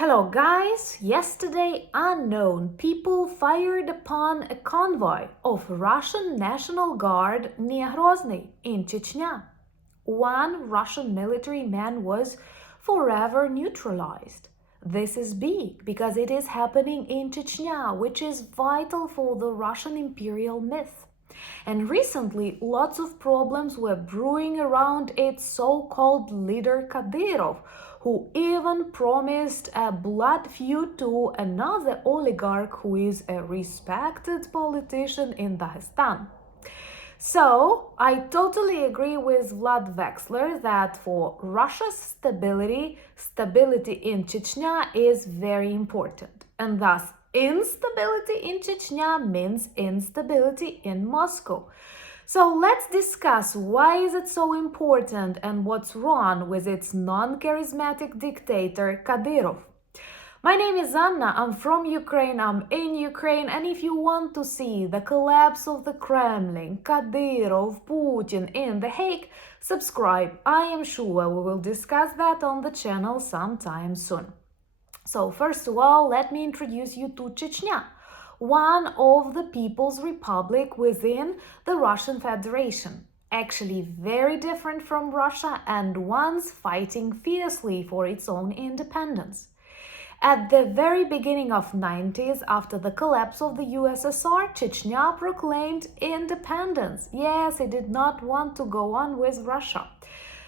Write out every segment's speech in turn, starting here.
Hello guys! Yesterday, unknown people fired upon a convoy of Russian National Guard near Grozny in Chechnya. One Russian military man was forever neutralized. This is big because it is happening in Chechnya, which is vital for the Russian imperial myth. And recently, lots of problems were brewing around its so-called leader Kadyrov, who even promised a blood feud to another oligarch who is a respected politician in Dagestan. So, I totally agree with Vlad Wexler that for Russia's stability in Chechnya is very important, and thus instability in Chechnya means instability in Moscow. So let's discuss why is it so important and what's wrong with its non-charismatic dictator Kadyrov. My name is Anna, I'm from Ukraine, I'm in Ukraine, and if you want to see the collapse of the Kremlin, Kadyrov, Putin in The Hague, subscribe. I am sure we will discuss that on the channel sometime soon. So first of all, let me introduce you to Chechnya, one of the People's Republic within the Russian Federation. Actually very different from Russia and once fighting fiercely for its own independence. At the very beginning of 90s, after the collapse of the USSR, Chechnya proclaimed independence. Yes, it did not want to go on with Russia.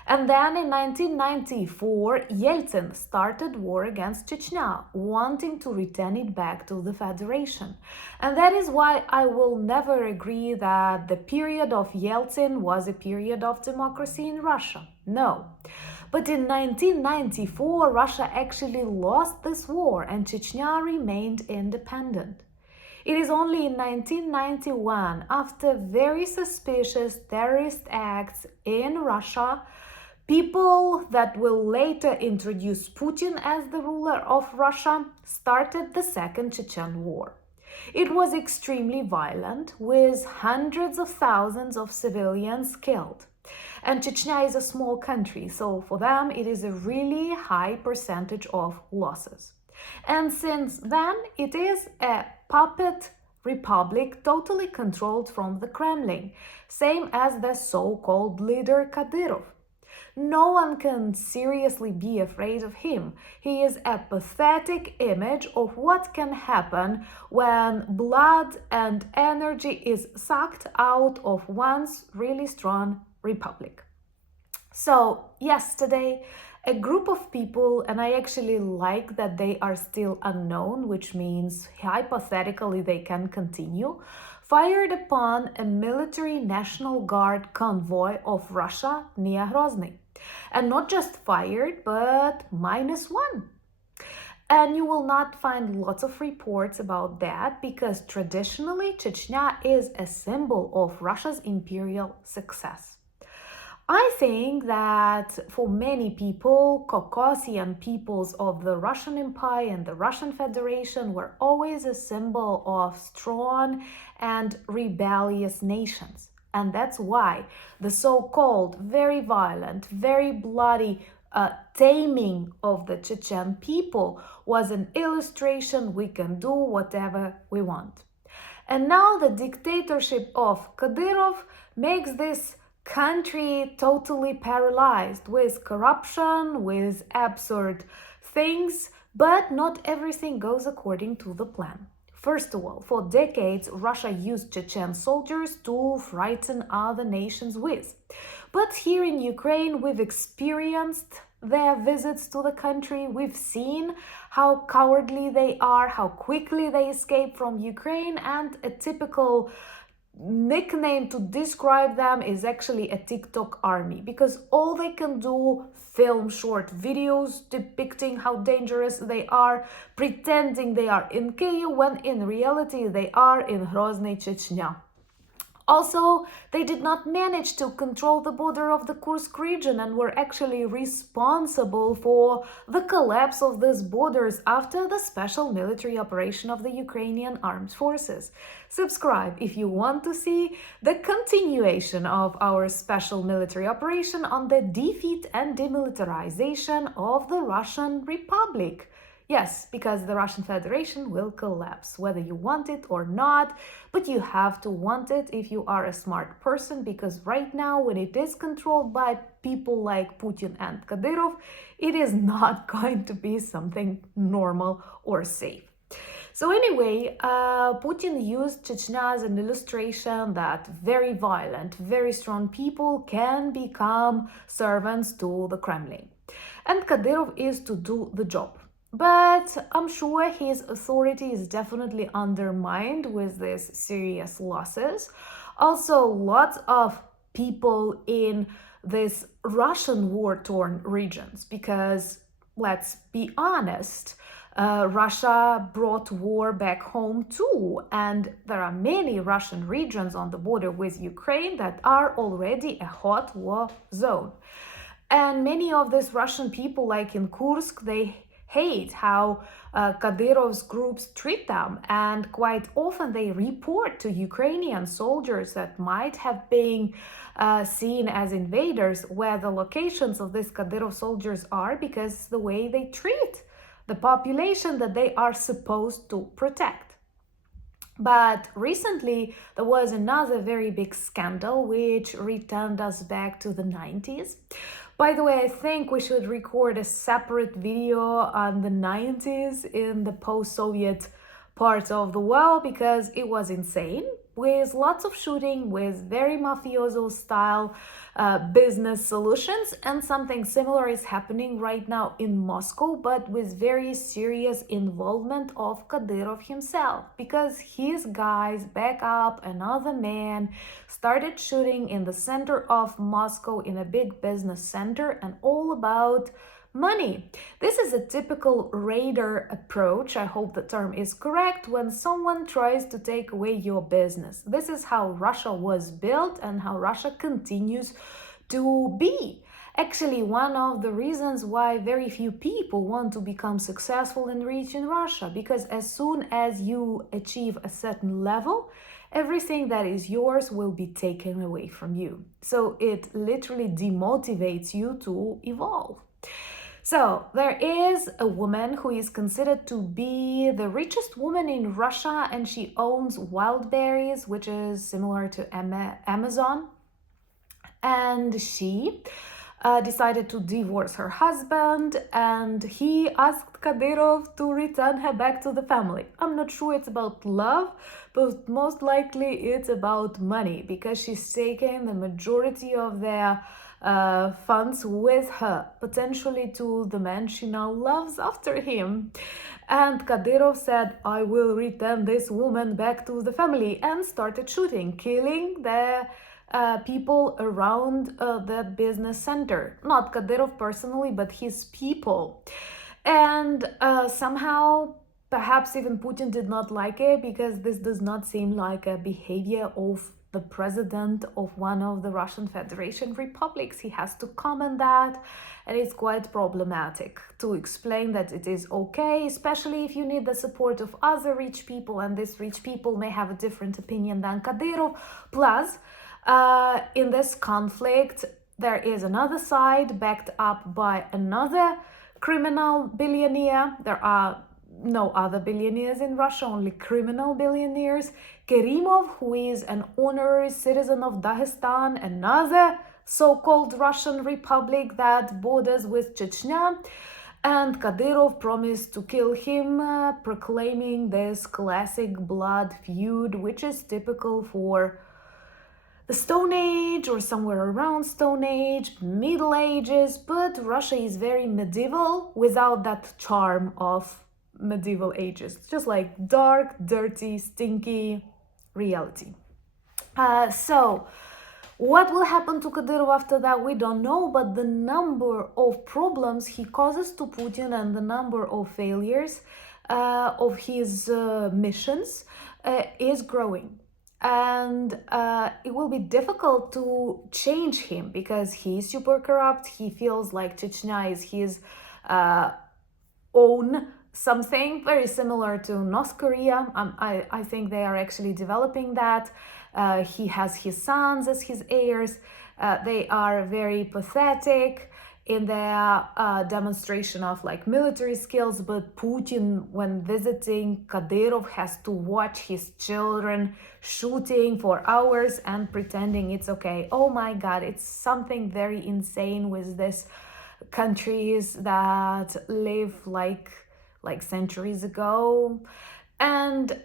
And then in 1994, Yeltsin started war against Chechnya, wanting to return it back to the Federation. And that is why I will never agree that the period of Yeltsin was a period of democracy in Russia. No. But in 1994, Russia actually lost this war and Chechnya remained independent. It is only in 1991, after very suspicious terrorist acts in Russia, people that will later introduce Putin as the ruler of Russia started the Second Chechen War. It was extremely violent, with hundreds of thousands of civilians killed. And Chechnya is a small country, so for them it is a really high percentage of losses. And since then, it is a puppet republic totally controlled from the Kremlin, same as the so-called leader Kadyrov. No one can seriously be afraid of him. He is a pathetic image of what can happen when blood and energy is sucked out of one's really strong republic. So yesterday, a group of people, and I actually like that they are still unknown, which means hypothetically they can continue, fired upon a military National Guard convoy of Russia near Grozny. And not just fired, but -1. And you will not find lots of reports about that because traditionally Chechnya is a symbol of Russia's imperial success. I think that for many people, Caucasian peoples of the Russian Empire and the Russian Federation were always a symbol of strong and rebellious nations. And that's why the so-called very violent, very bloody taming of the Chechen people was an illustration we can do whatever we want. And now the dictatorship of Kadyrov makes this country totally paralyzed with corruption, with absurd things, but not everything goes according to the plan. First of all, for decades, Russia used Chechen soldiers to frighten other nations with. But here in Ukraine, we've experienced their visits to the country. We've seen how cowardly they are, how quickly they escape from Ukraine, and a typical nickname to describe them is actually a Tik Tok army, because all they can do, film short videos depicting how dangerous they are, pretending they are in Kyiv when in reality they are in Grozny, Chechnya. Also, they did not manage to control the border of the Kursk region and were actually responsible for the collapse of these borders after the special military operation of the Ukrainian armed forces. Subscribe if you want to see the continuation of our special military operation on the defeat and demilitarization of the Russian Republic. Yes, because the Russian Federation will collapse, whether you want it or not, but you have to want it if you are a smart person, because right now, when it is controlled by people like Putin and Kadyrov, it is not going to be something normal or safe. So anyway, Putin used Chechnya as an illustration that very violent, very strong people can become servants to the Kremlin. And Kadyrov is to do the job. But I'm sure his authority is definitely undermined with these serious losses. Also, lots of people in these Russian war-torn regions, because let's be honest, Russia brought war back home too, and there are many Russian regions on the border with Ukraine that are already a hot war zone. And many of these Russian people, like in Kursk, they hate how Kadyrov's groups treat them, and quite often they report to Ukrainian soldiers that might have been seen as invaders where the locations of these Kadyrov soldiers are, because the way they treat the population that they are supposed to protect. But recently, there was another very big scandal which returned us back to the 90s. By the way, I think we should record a separate video on the 90s in the post-Soviet parts of the world, because it was insane, with lots of shooting, with very mafioso style business solutions. And something similar is happening right now in Moscow, but with very serious involvement of Kadyrov himself, because his guys back up another man, started shooting in the center of Moscow in a big business center, and all about money. This is a typical raider approach, I hope the term is correct, when someone tries to take away your business. This is how Russia was built and how Russia continues to be. Actually, one of the reasons why very few people want to become successful and rich in Russia, because as soon as you achieve a certain level, everything that is yours will be taken away from you. So it literally demotivates you to evolve. So there is a woman who is considered to be the richest woman in Russia, and she owns wild berries, which is similar to Amazon. And she decided to divorce her husband, and he asked Kadyrov to return her back to the family. I'm not sure it's about love, but most likely it's about money, because she's taking the majority of their funds with her, potentially to the man she now loves after him. And Kadyrov said, I will return this woman back to the family, and started shooting, killing the people around that business center. Not Kadyrov personally, but his people. And somehow, perhaps even Putin did not like it, because this does not seem like a behavior of the president of one of the Russian Federation republics. He has to comment that, and it's quite problematic to explain that it is okay, especially if you need the support of other rich people, and these rich people may have a different opinion than Kadyrov. Plus, in this conflict, there is another side backed up by another criminal billionaire. There are no other billionaires in Russia, only criminal billionaires. Kerimov, who is an honorary citizen of Dagestan, another so-called Russian republic that borders with Chechnya. And Kadyrov promised to kill him, proclaiming this classic blood feud, which is typical for the Stone Age or somewhere around Stone Age, Middle Ages, but Russia is very medieval without that charm of medieval ages. It's just like dark, dirty, stinky reality. So what will happen to Kadyrov after that, we don't know, but the number of problems he causes to Putin and the number of failures of his missions is growing. And it will be difficult to change him, because he's super corrupt. He feels like Chechnya is his own something, very similar to North Korea. I think they are actually developing that. He has his sons as his heirs. They are very pathetic. in their demonstration of like military skills, but Putin, when visiting Kadyrov, has to watch his children shooting for hours and pretending it's okay. Oh my God, it's something very insane with these countries that live like centuries ago. And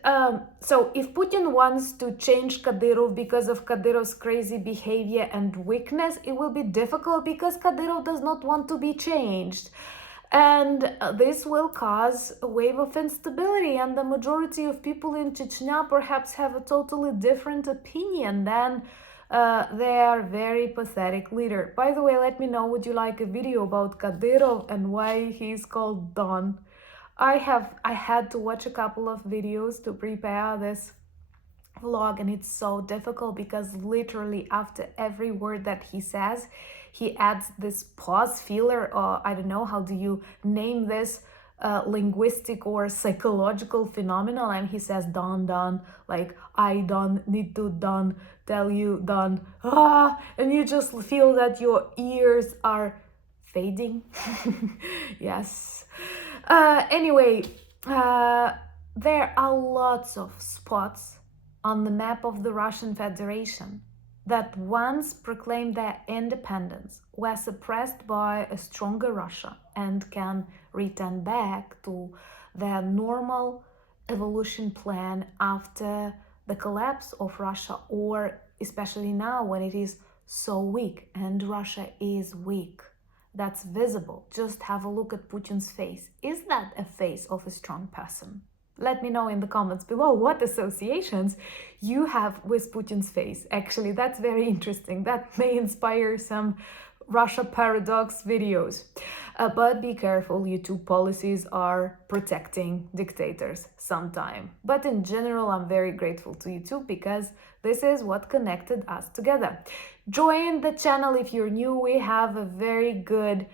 so if Putin wants to change Kadyrov because of Kadyrov's crazy behavior and weakness, it will be difficult because Kadyrov does not want to be changed. And this will cause a wave of instability, and the majority of people in Chechnya perhaps have a totally different opinion than their very pathetic leader. By the way, let me know, would you like a video about Kadyrov and why he's called Don? I had to watch a couple of videos to prepare this vlog, and it's so difficult because literally after every word that he says, he adds this pause filler, or I don't know, how do you name this linguistic or psychological phenomenon, and he says done, like I don't need to done, tell you done, and you just feel that your ears are fading. Yes. Anyway, there are lots of spots on the map of the Russian Federation that once proclaimed their independence, were suppressed by a stronger Russia, and can return back to their normal evolution plan after the collapse of Russia, or especially now when it is so weak, and Russia is weak. That's visible. Just have a look at Putin's face. Is that a face of a strong person? Let me know in the comments below what associations you have with Putin's face. Actually, that's very interesting. That may inspire some Russia paradox videos. But be careful, YouTube policies are protecting dictators sometime. But in general, I'm very grateful to YouTube because this is what connected us together. Join the channel if you're new. We have a very good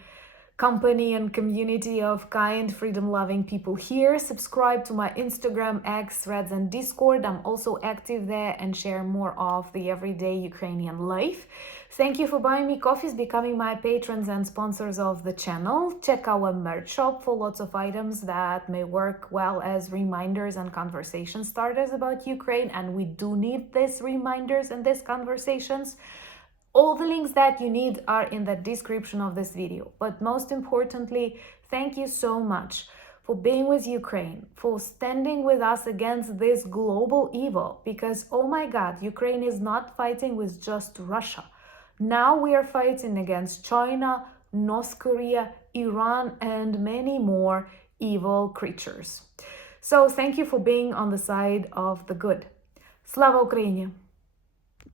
company and community of kind, freedom-loving people here. Subscribe to my Instagram, X, Threads, and Discord. I'm also active there and share more of the everyday Ukrainian life. Thank you for buying me coffees, becoming my patrons and sponsors of the channel. Check our merch shop for lots of items that may work well as reminders and conversation starters about Ukraine, and we do need these reminders and these conversations. All the links that you need are in the description of this video. But most importantly, thank you so much for being with Ukraine, for standing with us against this global evil. Because, oh my God, Ukraine is not fighting with just Russia. Now we are fighting against China, North Korea, Iran, and many more evil creatures. So thank you for being on the side of the good. Slava Ukraini!